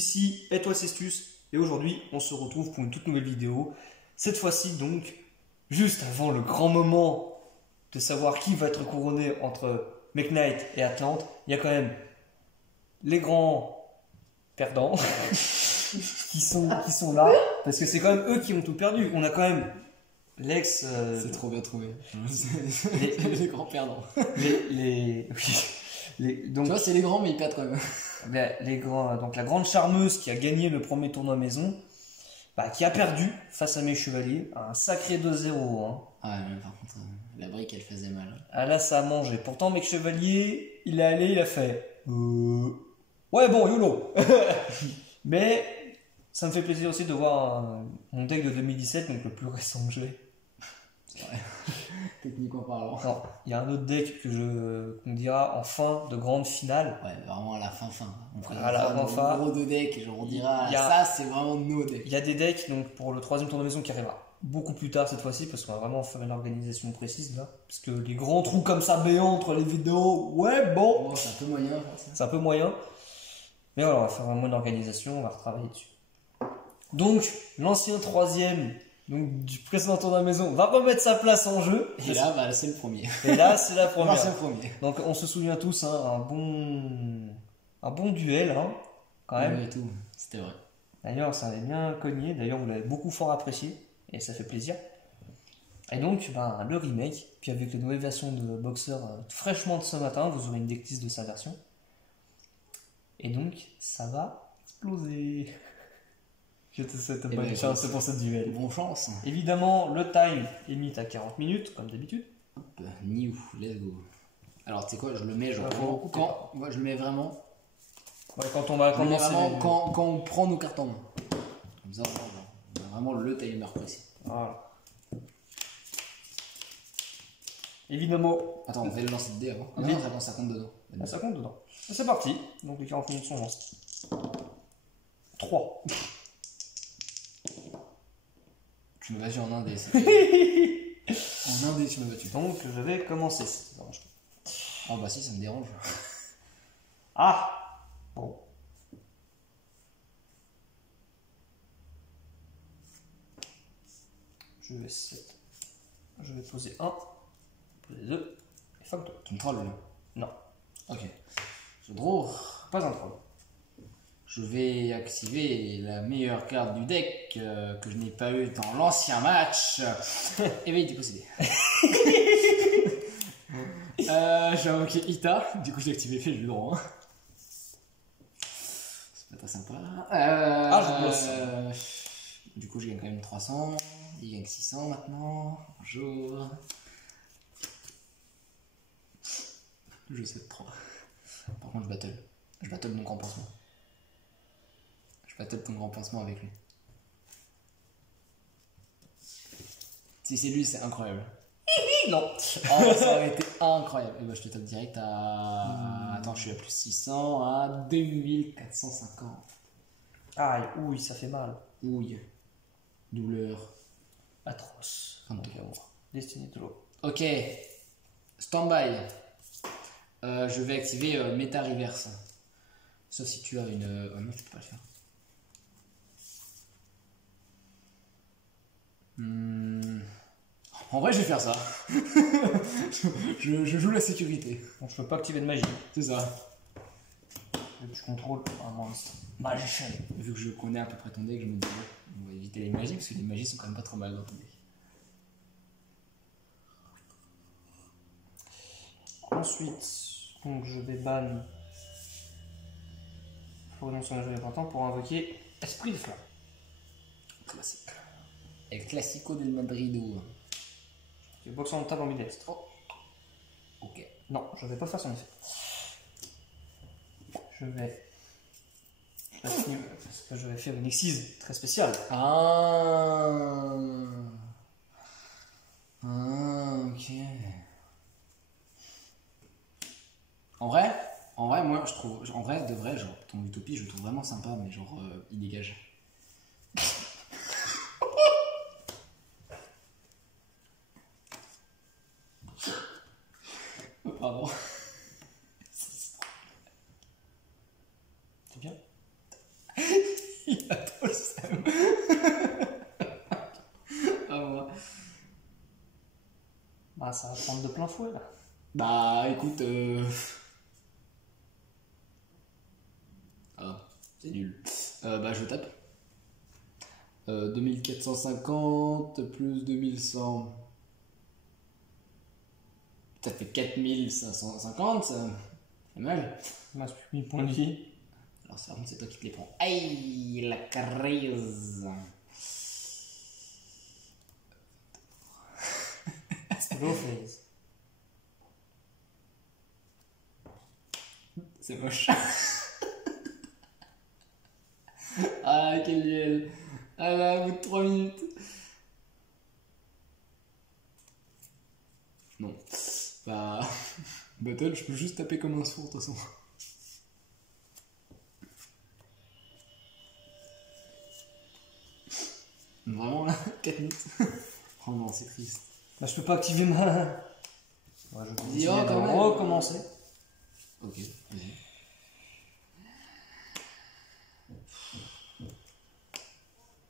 ici Etoile Cestus et aujourd'hui on se retrouve pour une toute nouvelle vidéo. Cette fois-ci donc, juste avant le grand moment de savoir qui va être couronné entre Meknight et Atlante, il y a quand même les grands perdants qui sont là, parce que c'est quand même eux qui ont tout perdu. On a quand même l'ex... C'est trop bien trouvé. Les grands perdants. Donc, tu vois, c'est les grands, mais ils perdent quand même. Donc la grande charmeuse qui a gagné le premier tournoi maison, qui a perdu face à mes chevaliers, un sacré 2-0. Hein. Ah ouais, par contre, la brique elle faisait mal. Ah là, ça a mangé. Pourtant, mes chevaliers, il est allé, il a fait. Ouais, bon, YOLO. Mais ça me fait plaisir aussi de voir mon deck de 2017, donc le plus récent que j'ai. Ouais. Techniquement parlant. Non, il y a un autre deck qu'on dira en fin de grande finale. Ouais, vraiment à la fin. À la fin. Gros deux decks, et genre on dira, ça c'est vraiment nos decks. Il y a des decks donc, pour le troisième tour de maison qui arrivera beaucoup plus tard cette fois-ci, parce qu'on va vraiment faire une organisation précise là. Parce que les grands trous comme ça béants entre les vidéos, ouais, bon. C'est un peu moyen. C'est un peu moyen. Mais voilà, on va faire vraiment une organisation, on va retravailler dessus. Donc, l'ancien troisième du précédent tour de la maison va remettre sa place en jeu. Et là, c'est le premier. Et là, c'est la première. C'est le premier. Donc, on se souvient tous, hein, un bon duel, hein, quand même. Oui, tout. C'était vrai. D'ailleurs, ça avait bien cogné. D'ailleurs, vous l'avez beaucoup fort apprécié. Et ça fait plaisir. Et donc, le remake. Puis avec les nouvelles versions de Boxer fraîchement de ce matin, vous aurez une decklist de sa version. Et donc, ça va exploser. Je te souhaite bonne chance pour ce duel. Bonne chance. Évidemment, le time est mis à 40 minutes, comme d'habitude. Hop, new, let's go. Alors, tu sais quoi, je le mets moi, je le mets vraiment. Ouais, quand on va commencer. Quand on prend nos cartes en main. Comme ça, on a vraiment le timer précis. Voilà. Évidemment. Attends, on va le lancer de dés avant. Ah non, ça compte dedans. Ah, ça compte dedans. C'est parti. Donc les 40 minutes sont lancées. 3. Tu m'as battu en un dé. En un dé, tu m'as battu. Donc je vais commencer. Ça dérange pas. Oh bah si, ça me dérange. Ah bon. Je vais poser 1, poser 2, et fuck toi. Tu me trolles là? Non. Ok. Je draw. Pas un troll. Je vais activer la meilleure carte du deck que je n'ai pas eu dans l'ancien match. Éveil dépossédé. J'ai invoqué Ita, du coup j'ai activé fait, je lui droit. C'est pas très sympa. Je blosse. Du coup je gagne quand même 300. Il gagne 600 maintenant. Bonjour. Je 7-3. Par contre je battle. Je battle mon grand pansement. Je battle ton grand pansement avec lui. Si c'est lui, c'est incroyable. Non. Oh, ça aurait été incroyable. Et bah, je te tape direct à. Attends, je suis à plus 600 à 2450. Aïe, ouille, ça fait mal. Ouille. Douleur. Atroce. Destiny de l'eau. Ok. Stand-by. Je vais activer Meta Reverse. Sauf si tu as une. Oh non, tu peux pas le faire. En vrai, je vais faire ça. je joue la sécurité. Donc, je peux pas activer de magie. C'est ça. Je contrôle un monstre magicien. Vu que je connais à peu près ton deck, je me dis on va éviter les magies parce que les magies sont quand même pas trop mal dans ton deck. Ensuite, donc je vais ban pour une sur un jeu important pour invoquer Esprit de Flamme. Classique. El Classico del Madrido. Je boxe en table ambidextre. Oh. Ok. Non, je vais pas faire son effet. Je vais. Parce que je vais faire une excise très spéciale. Ok. En vrai, moi je trouve. En vrai, de vrai, genre, ton utopie, je le trouve vraiment sympa, mais genre, il dégage. Pardon. C'est bien. trop le seum. Ah, moi. Bah, ça va prendre de plein fouet là. Bah écoute, ah, c'est nul. Bah je tape. 2450 plus 2100. Ça fait 4550, ça fait mal. Il reste plus 1000 points de vie. Alors ça c'est toi qui te les prends. Aïe, la crise. Slow phase. C'est moche. Ah, quel duel. Ah là, au bout de 3 minutes. Non. Bah, Battle, je peux juste taper comme un sourd de toute façon. Vraiment là, 4 minutes. Oh non, c'est triste. Bah, je peux pas activer ma. Ouais, je vais Dis, continuer oh, de quand même. recommencer. Ok, vas-y.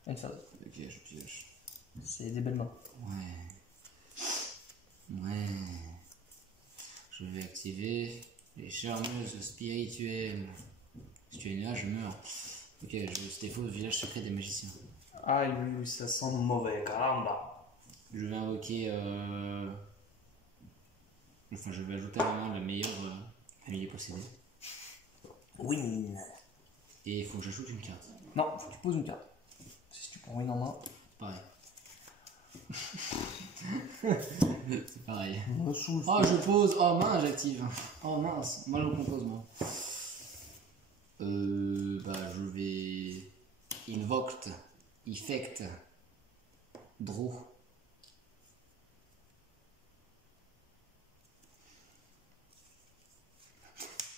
Une phase. Ok, je pioche. C'est des belles mains. Ouais. Ouais. Je vais activer les charmeuses spirituelles. Si tu es là, je meurs. Ok, je stéphose au village secret des magiciens. Ah oui, ça sent mauvais, caramba. Je vais invoquer. Enfin, je vais ajouter vraiment la meilleure famille possédée. Win. Et il faut que j'ajoute une carte. Non, faut que tu poses une carte. Si tu prends win en main. Pareil. C'est pareil. Me saoule. Oh, je pose. Oh mince, j'active. Oh mince, moi je compose moi. Bah, je vais. Invoked. Effect. Draw.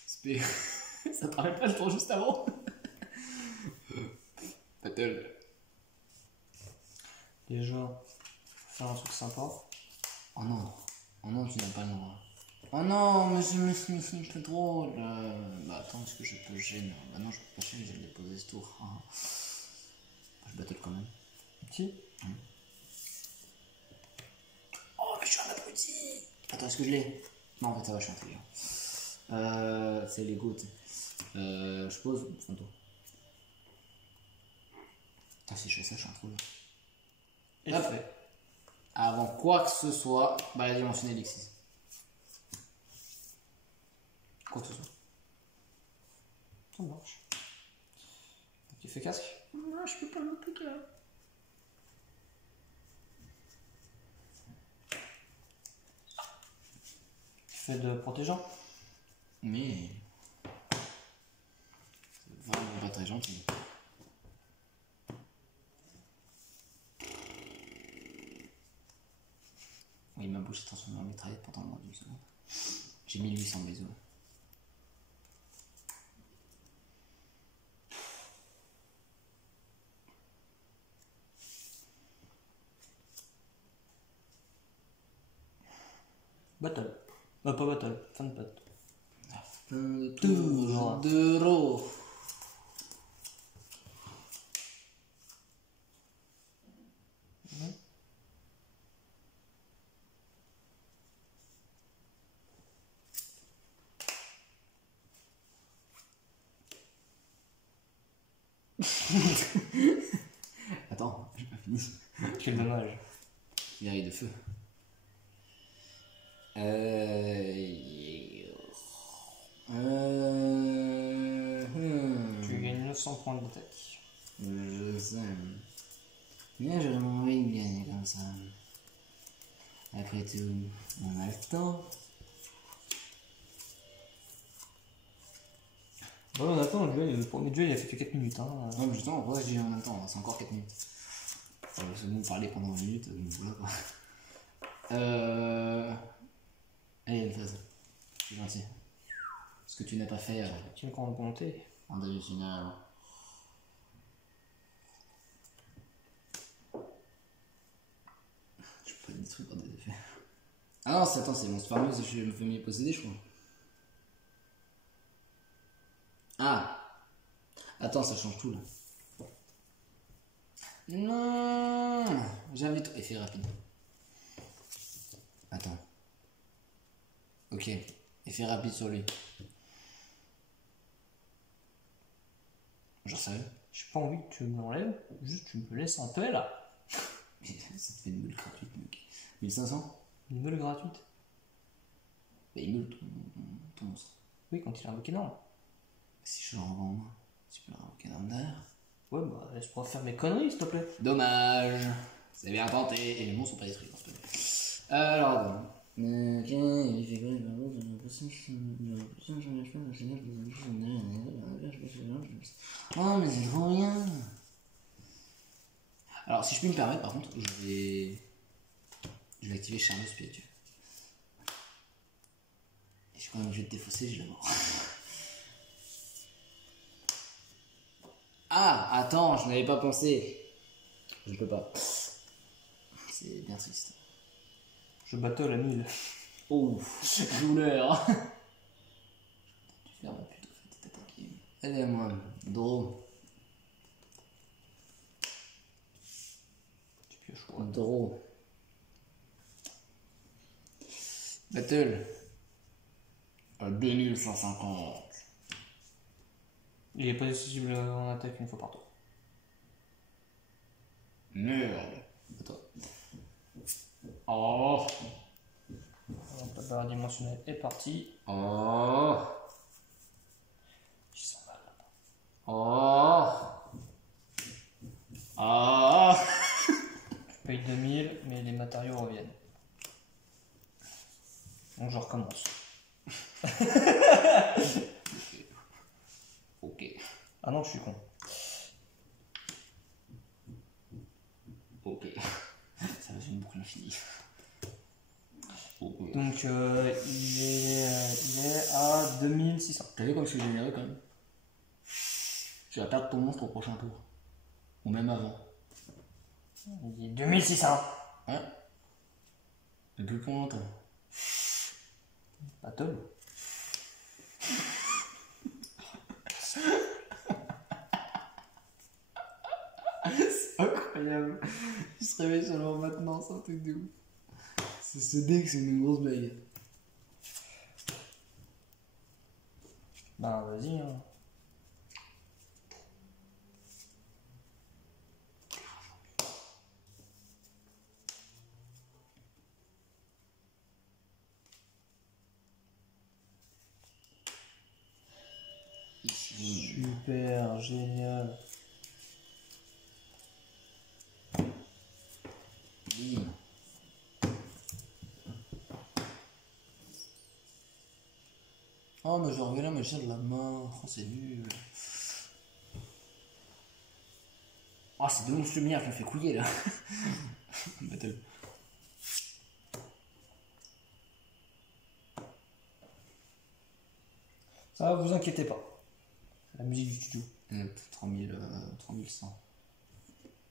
Spé. Ça paraît pas le tour juste avant. Battle. Déjà, faire un truc sympa. Oh non. Oh non, tu n'as pas le droit. Oh non, mais je me suis un peu drôle. Bah attends, est-ce que je peux gêner? Bah non, je peux pas gêner, je vais les poser ce tour. Ah. Je battle quand même. Si. Oh, mais je suis un abruti. Attends, est-ce que je l'ai? Non, en fait, ça va, je suis intelligent. C'est les gouttes. Je pose. Fantôme. Ah, si je fais ça, je suis un trou. Et Hop. fait. Avant quoi que ce soit, bah la dimensionnelle X6. Quoi que ce soit. Ça marche. Tu fais casque? Non, je peux pas le truc là. Tu fais de protégeant? Mais. C'est vraiment pas très gentil. Oui, ma bouche est transformée en mitraillette pendant moins d'une seconde. J'ai 1800 bisous. Battle. Pas battle, fin de patte. Fin de tour d'euro. Attends, j'ai pas fini. Quel dommage. Funérailles de feu. Tu gagnes 900 points d'attaque. Je sais. Mais j'ai vraiment envie de gagner comme ça. Après tout, on a le temps. Ouais, on attend, le premier duel il a fait que 4 minutes. Hein. Non, mais justement, pourquoi je dis en même temps? C'est encore 4 minutes. C'est bon, parler pendant 1 minute, donc voilà quoi. Allez, une phase. C'est gentil. Ce que tu n'as pas fait C'est une grande bonté. en demi-finale. Je peux pas être détruit par des effets. Ah non, attends, c'est monstre fameuse et je me fais mieux posséder, je crois. Ah! Attends, ça change tout là. Non. J'invite. Effet rapide. Attends. Ok. Effet rapide sur lui. Genre sérieux? J'ai pas envie que tu me l'enlèves, juste tu me laisses en paix là. Ça te fait une meule gratuite, mec. 1500? Une meule gratuite. Bah, il meule ton monstre. Oui, quand il a invoqué énorme. Si je le renvoie en main, tu peux le renvoyer en derrière. Ouais, bah laisse-moi faire mes conneries s'il te plaît. Dommage. C'est bien tenté. Et les monstres sont pas détruits dans ce pays. Alors, attends. Ok, il fait quoi? Oh, mais c'est trop rien. Alors, si je peux me permettre, par contre, je vais activer Charme Spirituel. Et je suis quand même obligé de défausser, j'ai la mort. Ah, attends, je n'avais pas pensé. Je peux pas. C'est bien triste. Je battle à 1000. Oh, douleur. Tu fermes la pute, en fait, t'es attaqué. Allez, à moi, Draw. Tu pioches quoi? Draw. Battle. 2150. Il est pas accessible en attaque une fois par tour. Merde. À toi. Oh. Donc, la barre dimensionnelle est partie. Oh. J'ai 100 balles là-bas. Oh. Oh. Je paye 2000, mais les matériaux reviennent. Donc je recommence. Ok. Ah non, je suis con. Ok. Ça va être une boucle infinie. Ok. Donc il est à 2600. T'as vu comme je suis généreux quand même? Tu vas perdre ton monstre au prochain tour. Ou même avant. Il est 2600. Hein? Depuis combien de temps? Battle. C'est incroyable. Il se réveille seulement maintenant, c'est un truc de ouf. C'est ce deck, c'est une grosse blague. Bah vas-y. Hein. Super, génial. Oui. Oh, mais je regarde mais j'ai de la main. Oh, c'est nul. Oh, c'est de ouf lumière qui me fait couiller là. Battle. Ça va, vous inquiétez pas. C'est la musique du studio. 3100.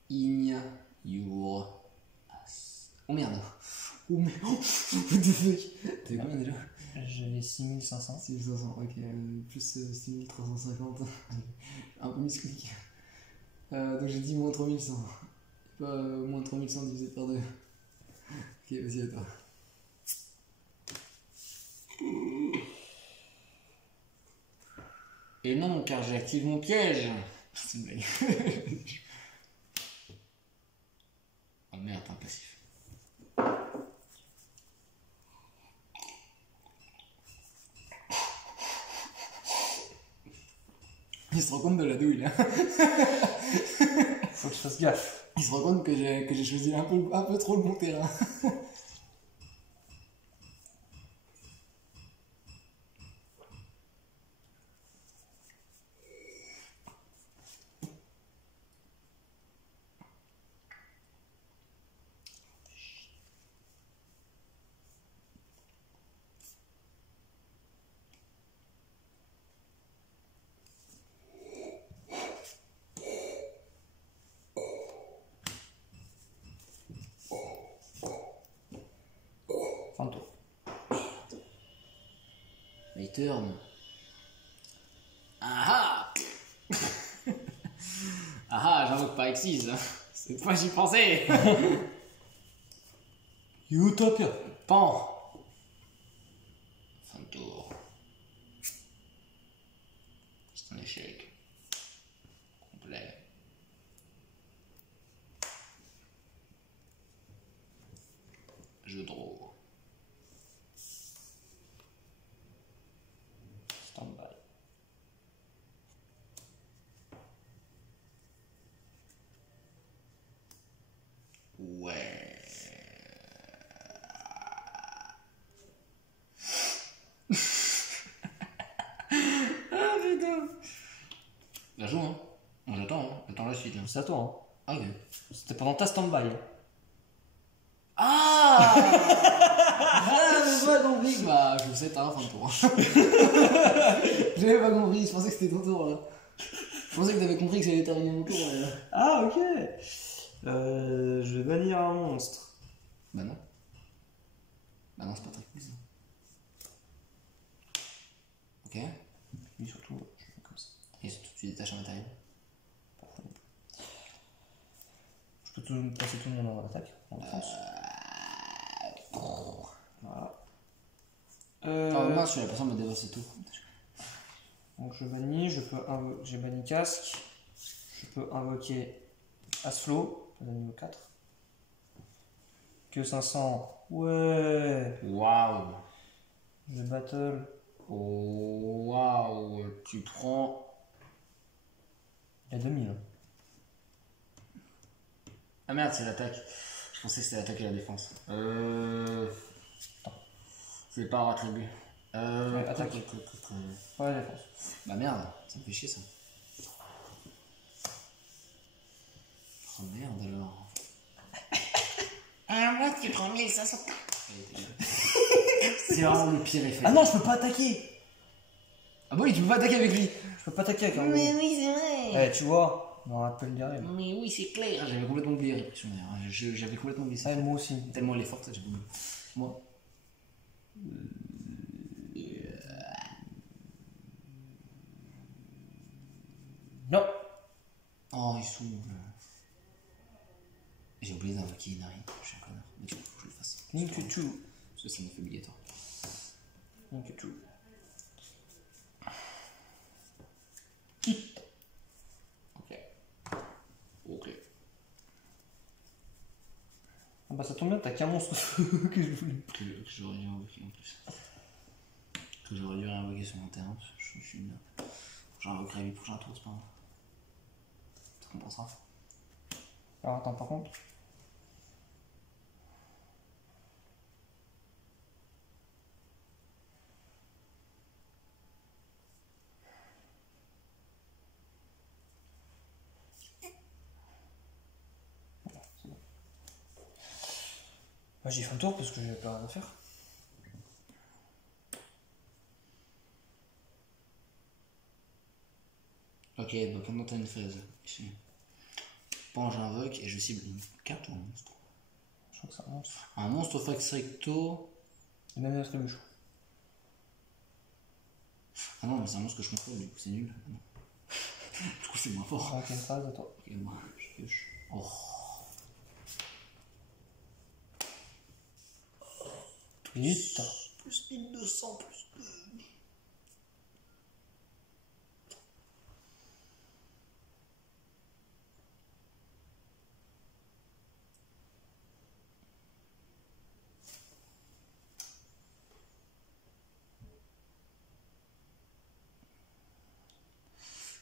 In your ass. Oh merde. Oh merde. What the fuck. T'es combien déjà? J'avais 6500. 6500, ok. Plus 6350. Un peu misclic. Donc j'ai dit moins 3100. Et pas moins 3100 divisé par 2. Ok, vas-y à toi. Et non, car j'active mon piège. C'est une blague. Oh merde, un passif. Il se rend compte de la douille là. Faut que je fasse gaffe. Il se rend compte que j'ai choisi un peu trop le bon terrain. Fin de tour. My turn. Ah ah. Ah ah, j'invoque pas Exis. Cette fois j'y pensais. Utopia. Pan. Fin de tour. C'est un échec. Complet. Je draw. Stand-by. Ouais. Ah putain. Bien joué, hein. On attend, hein. J'attends la suite, là. C'est à toi. Ah, ok. Hein. C'était pendant ta stand-by. Ah. Ah, mais pas compris. Bah, je sais, t'as un fin de tour. J'avais pas compris, je pensais que c'était ton tour, là. Je pensais que t'avais compris que ça allait terminer mon tour, là. Ah, ok. Je vais bannir un monstre. Bah non. Bah non, c'est pas très cool, ça. Ok. Oui, surtout, je fais comme ça. Et surtout, tu détaches un matériel. Je peux tout passer tout le monde en attaque. En défense. Voilà. Oh mince, je suis la personne me dévasser tout. Donc je bannis, j'ai banni casque. Je peux invoquer Asflo, niveau 4. Que 500. Ouais. Waouh. Je battle. Oh, waouh. Tu prends. Il y a 2000. Ah merde, c'est l'attaque. Je pensais que c'était l'attaque et la défense. Je vais pas rattribuer. Ouais, attaque. Pas la défense. Bah merde, ça me fait chier ça. Oh merde alors. Moi tu prends 1500. C'est vraiment le pire effet. Ah non, je peux pas attaquer. Ah bon, oui, tu peux pas attaquer avec lui. Je peux pas attaquer avec un Mais oui, c'est vrai. Eh, tu vois, on rappelle le direct. Mais oui, c'est clair. J'avais complètement oublié la répression d'ailleurs. J'avais complètement oublié ça. Ah, moi aussi. Tellement elle est forte, j'ai oublié. Moi. Non. Oh, ils sont. J'ai oublié d'invoquer Inari. Je suis un connard. Mais du coup, faut que je le fasse. Link to two. Parce que c'est un effet obligatoire. Link to two. Ok. Ok. Ah bah ça tombe bien, t'as qu'un monstre que je voulais. Que j'aurais dû invoquer en plus. Que j'aurais dû réinvoquer sur mon terrain. Je suis une. J'invoquerai lui prochain tour, c'est pas grave. Tu compenseras. Alors attends, par contre. Voilà, c'est bon. Bah, j'ai fait un tour parce que j'avais pas rien à faire. Ok, donc pendant t'as une phase. Ici. Bon, j'invoque et je cible une carte ou un monstre. Je crois que c'est un monstre. Un monstre fax recto. Et même notre trébuchon. Ah non, mais c'est un monstre que je contrôle, du coup c'est nul. Ah non. Du coup c'est moins fort. Cinquième phase, à toi. Ok, moi je pioche. Oh. Putain. Plus 1200, plus 2.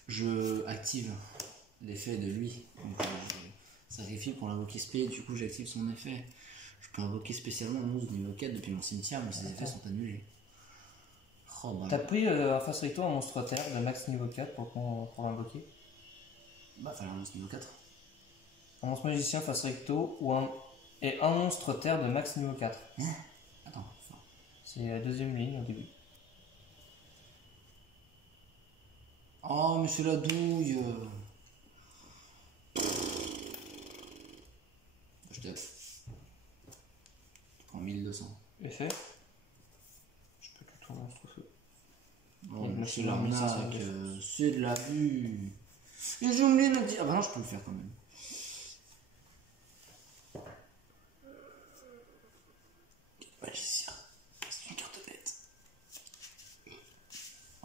Je active l'effet de lui. Donc, je sacrifie pour l'invoquer spé, du coup j'active son effet. Je peux invoquer spécialement un monstre niveau 4 depuis mon cimetière, mais ses effets sont annulés. Oh, bah, T'as pris en face recto un monstre terre de max niveau 4 pour l'invoquer. bah fallait un monstre niveau 4. Un monstre magicien face recto et un monstre terre de max niveau 4. Attends, enfin. C'est la deuxième ligne au début. Oh, mais c'est la douille. Je tape. Je prends 1200. Effet. Je peux tout tourner ce feu. Oh, Et mais le c'est la maximum arnaque, 1500 c'est de la vue. Et j'ai oublié de dire. Ah bah non, je peux le faire quand même. Magicien. C'est une carte bête.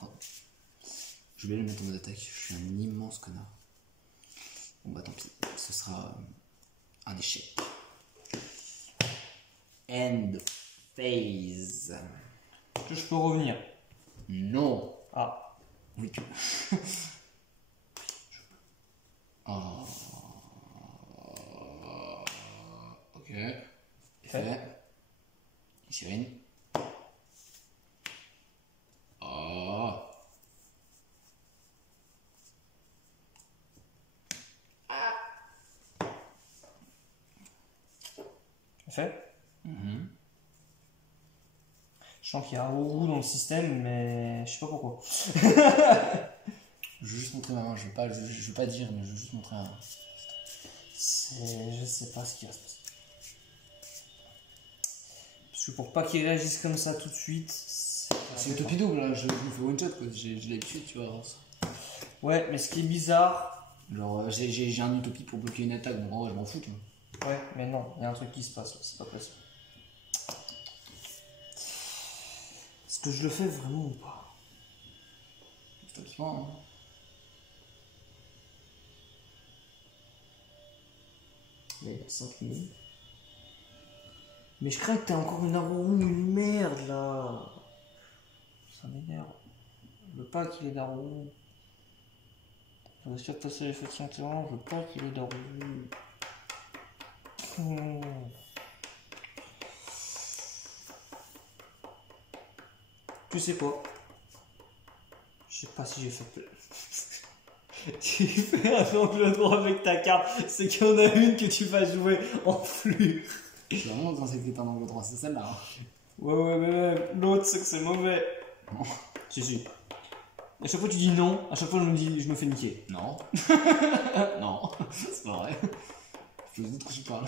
Oh. Je vais le mettre en mode attaque. Je suis un immense connard. Bon bah tant pis. Ce sera un échec. End phase. Est-ce que je peux revenir? Non. Ah. Oui, tu peux. Oh. Ok. Fait. Cyrine. Oh. Fait. Je sens qu'il y a un roux dans le système, mais je sais pas pourquoi. Je veux juste montrer ma main, je veux pas dire, mais je veux juste montrer ma main. Je sais pas ce qui va se passer. Parce que pour pas qu'il réagisse comme ça tout de suite, c'est utopie double, là, je me fais one shot, quoi. J'ai l'habitude, tu vois. Ouais, mais ce qui est bizarre. Genre, j'ai un utopie pour bloquer une attaque, bon, en vrai, je m'en fous, tu vois. Ouais, mais non, il y a un truc qui se passe là, c'est pas possible. Est-ce que je le fais vraiment ou pas? C'est toi qui prends, hein. Il y a 5 minutes. Mais je crains que t'aies encore une Arrow, une merde là. Ça m'énerve. Je veux pas qu'il ait d'Arrow. Je veux sûr passer l'effet de son terrain, je veux pas qu'il ait d'Arrow. Tu sais quoi? Je sais pas si j'ai fait. J'ai fait un angle droit avec ta carte, c'est qu'il y en a une que tu vas jouer en flux. Je suis vraiment pensé que t'étais en angle droit, c'est celle-là. Hein. Ouais, mais l'autre c'est que c'est mauvais. Non. Si. À chaque fois tu dis non, à chaque fois je me fais niquer. Non. Non, c'est pas vrai. Je veux dire que tu parles.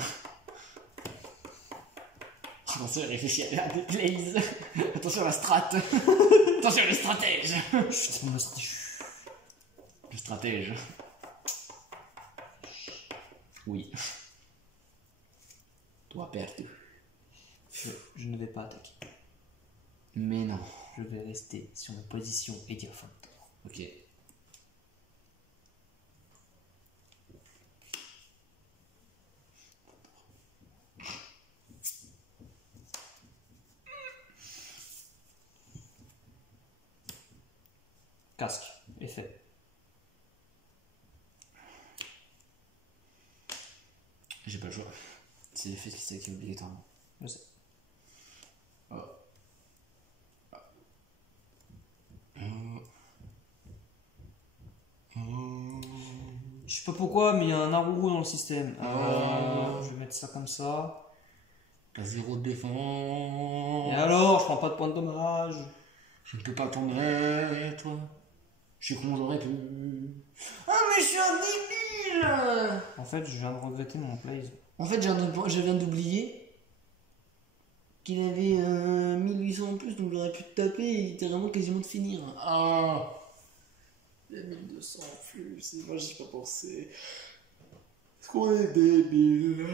Attention, réfléchis à des plays. Attention à la strat. Attention les stratèges. Chut, mon stratège. Le stratège. Oui. Toi perdu. Je ne vais pas attaquer. Mais non. Je vais rester sur ma position et dire fin. Ok. Casque, effet. J'ai pas le choix. C'est l'effet qui s'active obligatoirement. Je sais. Oh. Je sais pas pourquoi, mais il y a un Arrow dans le système. Je vais mettre ça comme ça. T'as 0 de défense. Et alors, je prends pas de points de dommage. Je ne peux pas t'en mettre. Je suis con, j'aurais pu. Ah, mais je suis un débile! En fait, je viens de regretter mon plays. En fait, je viens d'oublier qu'il avait 1800 en plus, donc j'aurais pu te taper et il était vraiment quasiment de finir. Ah! Il y a 1200 en plus, et moi j'y ai pas pensé. Est-ce qu'on est débile?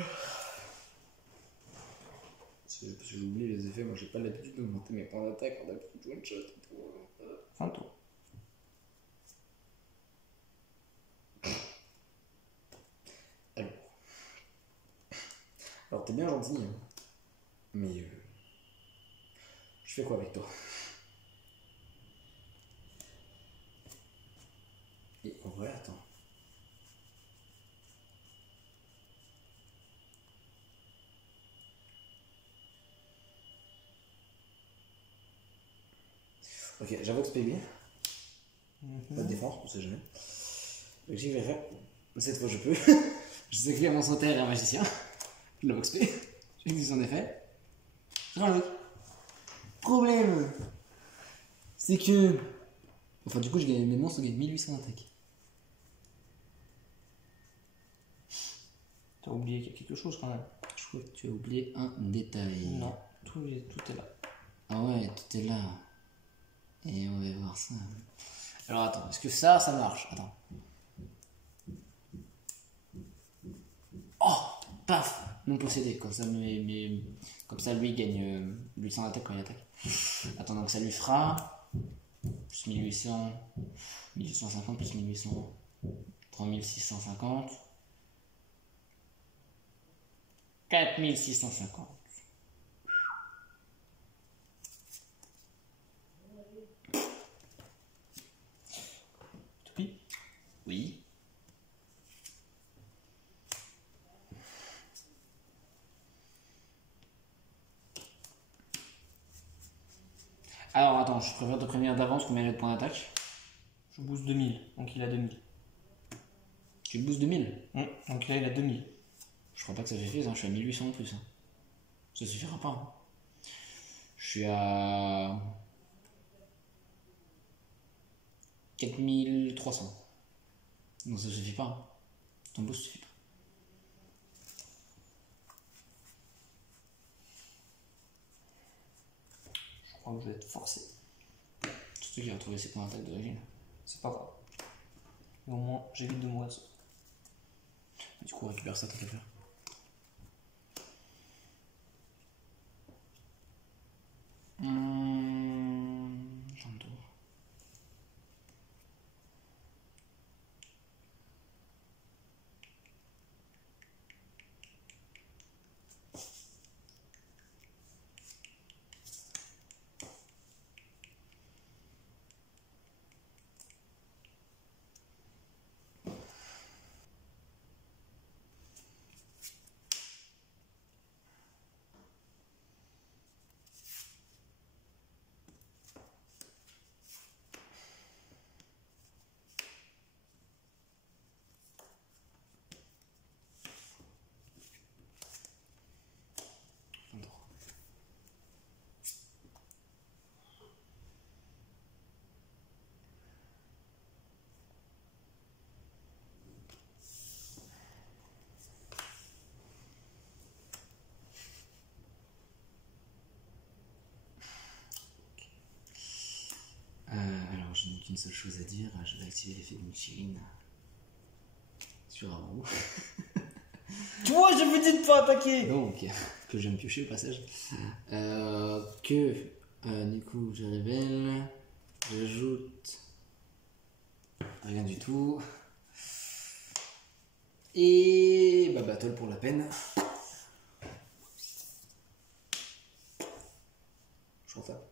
J'ai oublié les effets, moi j'ai pas l'habitude d'augmenter mes points d'attaque, on a plus de one shot. Fin de tour. Alors t'es bien gentil, hein. Mais je fais quoi avec toi? Et en vrai, attends. Ok, j'avoue que c'est payé. Pas de défense, on sait jamais. Donc j'y vais faire. Cette fois je peux. Je sais que mon santé est un magicien. Je l'ai XP. J'ai dit son effet. Reload. Problème, c'est que. Enfin, du coup, mes monstres gagnent 1800 d'attaque. T'as oublié qu'il y a quelque chose quand même. Je crois que tu as oublié un détail. Non, tout est là. Ah ouais, tout est là. Et on va voir ça. Alors attends, est-ce que ça marche? Attends. Oh, paf. non possédé. Comme ça, comme ça lui gagne 800 d'attaque quand il attaque. Attends, donc ça lui fera plus 1800, 1850 plus 1800, 3650, 4650. Toupie. Oui. Alors attends, je préfère te prévenir d'avance combien il a de points d'attaque. Je booste 2000, donc il a 2000. Tu le boostes 2000. Donc là, il a 2000. Je crois pas que ça suffise, hein. Je suis à 1800 en plus. Hein. Ça suffira pas. Hein. Je suis à 4300. Donc ça suffit pas. Hein. Ton boost suffit pas. Je crois que je vais être forcé. C'est toi qui as retrouvé ses points d'attaque d'origine. C'est pas grave. Et au moins, j'évite de mourir. Du coup, récupère ça, t'as qu'à faire. J'entends. Alors, je n'ai qu'une seule chose à dire. Je vais activer l'effet de Micheline sur Arrow. Tu vois, je vous dis de pas attaquer. Donc, que je vais me piocher au passage. Du coup, je révèle. J'ajoute. Rien du tout. Et. Bah, battle pour la peine. Je retape.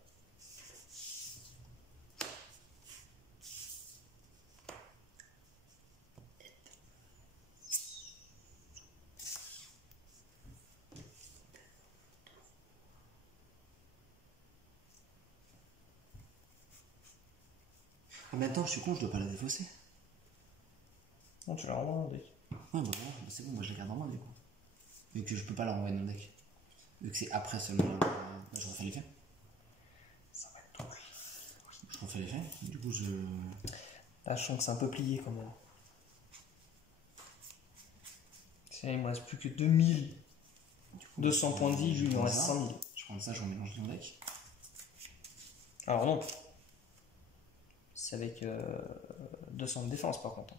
Ah mais attends, je suis con, je dois pas la défausser. Non, tu l'as renvoyé dans le deck. Ouais, bah voilà, c'est bon, moi je la garde en main du coup. Vu que je peux pas la renvoyer dans le deck. Vu que c'est après seulement. Je refais l'effet. Ça va être double. Je refais l'effet, du coup je. Là, je sens que c'est un peu plié quand même. Tiens, il me reste plus que 2000. 200 points de vie, lui, il en reste 5000. Je prends ça, je remélange dans le deck. Alors non. C'est avec 200 de défense par contre.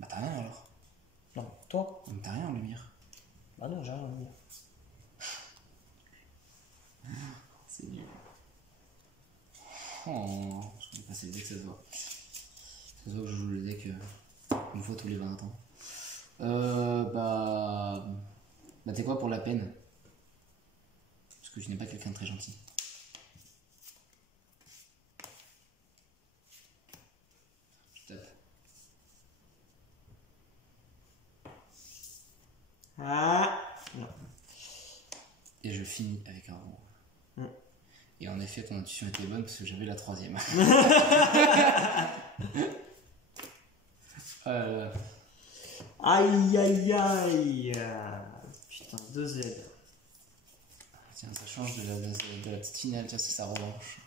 Bah t'as rien alors. Non, toi? Donc t'as rien en lumière. Bah non, j'ai rien à dire. C'est nul. Oh, je vais passer le deck, ça se voit. Ça se voit que je joue le deck une fois tous les 20 ans. Bah t'es quoi pour la peine? Parce que je n'ai pas quelqu'un de très gentil. Je tape. Ah non. Et je finis avec un rond. Et en effet, ton intuition était bonne parce que j'avais la troisième. Aïe aïe aïe. Putain, 2 Z. Tiens, ça change de la petite finale, tiens, c'est sa revanche.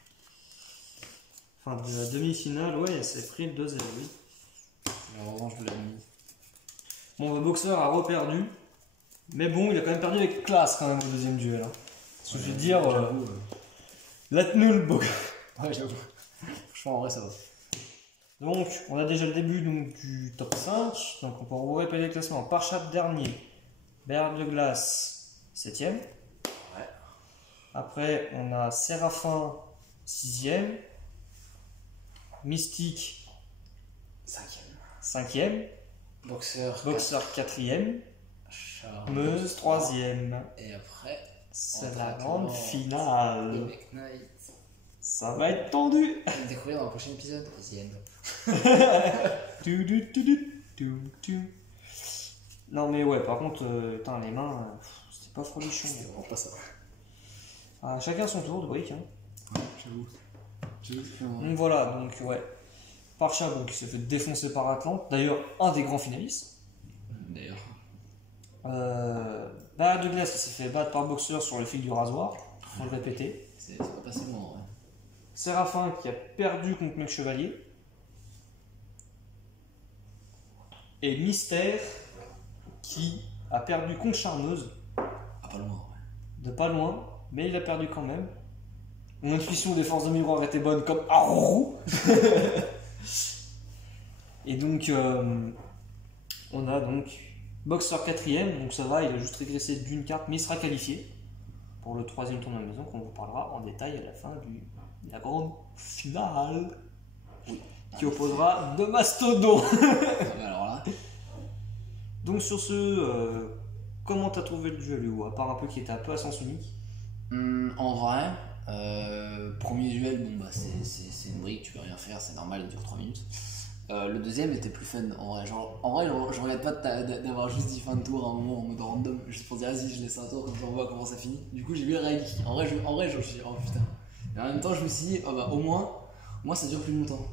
Enfin, de la demi-finale, ouais, c'est pris le 2 Z, oui. La revanche de la demi. Bon, le boxeur a reperdu. Mais bon, il a quand même perdu avec classe quand même au deuxième duel. Hein. Parce que je veux dire, laisse-nous le beau. Ouais, j'avoue. Franchement, en vrai, ça va. Donc, on a déjà le début donc, du top 5. Donc, on peut répéter le classement. Parchat dernier. Berre de glace, 7ème. Ouais. Après, on a Séraphin, 6ème. Mystique, 5ème. Boxer. Boxer, 4ème. Meuse, 3ème. Et après, C'est on la traite grande le finale. Mech Knight. Ça va être tendu. On va découvrir dans le prochain épisode. The End. Tu. Non mais ouais, par contre, putain, les mains, c'était pas folichon. C'était vraiment pas ça. Ah, chacun son tour de briques. Hein. Ouais, j'avoue. Donc voilà, donc ouais. Parcha, bon, qui s'est fait défoncer par Atlante. D'ailleurs, un des grands finalistes. D'ailleurs. Barre de glace qui s'est fait battre par Boxer sur le fil du rasoir. Faut le répéter. C'est pas passé loin, ouais. Séraphin qui a perdu contre Mec Chevalier. Et Mystère qui a perdu contre Charmeuse. Ah, pas loin, ouais. De pas loin, mais il a perdu quand même. Mon intuition des forces de miroir était bonne comme Arrou. Et donc, on a donc Boxer 4ème, donc ça va, il a juste régressé d'une carte, mais il sera qualifié pour le 3ème tournoi de maison qu'on vous parlera en détail à la fin de la grande finale. Oui. Qui opposera deux mastodons. Alors là. Donc sur ce, comment t'as trouvé le duel, Hugo, à part un peu qui était un peu à sens unique? En vrai, premier duel, bon bah c'est une brique, tu peux rien faire, c'est normal, il dure 3 minutes. Le deuxième était plus fun, en vrai, je regrette pas d'avoir juste dit fin de tour à un moment en mode random, juste pour dire vas-y je laisse un tour comme ça on voit comment ça finit. Du coup j'ai vu Riley, en vrai je me suis dit oh putain. Et en même temps je me suis dit oh bah au moins ça dure plus longtemps.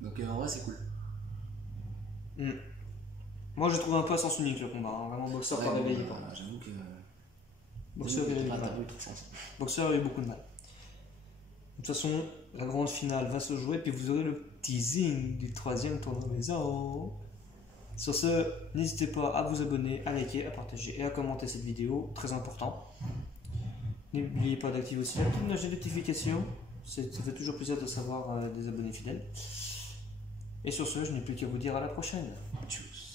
Donc en vrai c'est cool. Moi j'ai trouvé un peu à sens unique le combat, hein. Vraiment Boxer pas réveillé. J'avoue que... Boxer a eu du mal. Boxer a eu beaucoup de mal. De toute façon, la grande finale va se jouer, puis vous aurez le teasing du 3ème tournoi maison. Sur ce, n'hésitez pas à vous abonner, à liker, à partager et à commenter cette vidéo, très important. N'oubliez pas d'activer aussi la petite cloche de notification, ça fait toujours plaisir de savoir des abonnés fidèles. Et sur ce, je n'ai plus qu'à vous dire à la prochaine. Tchuss.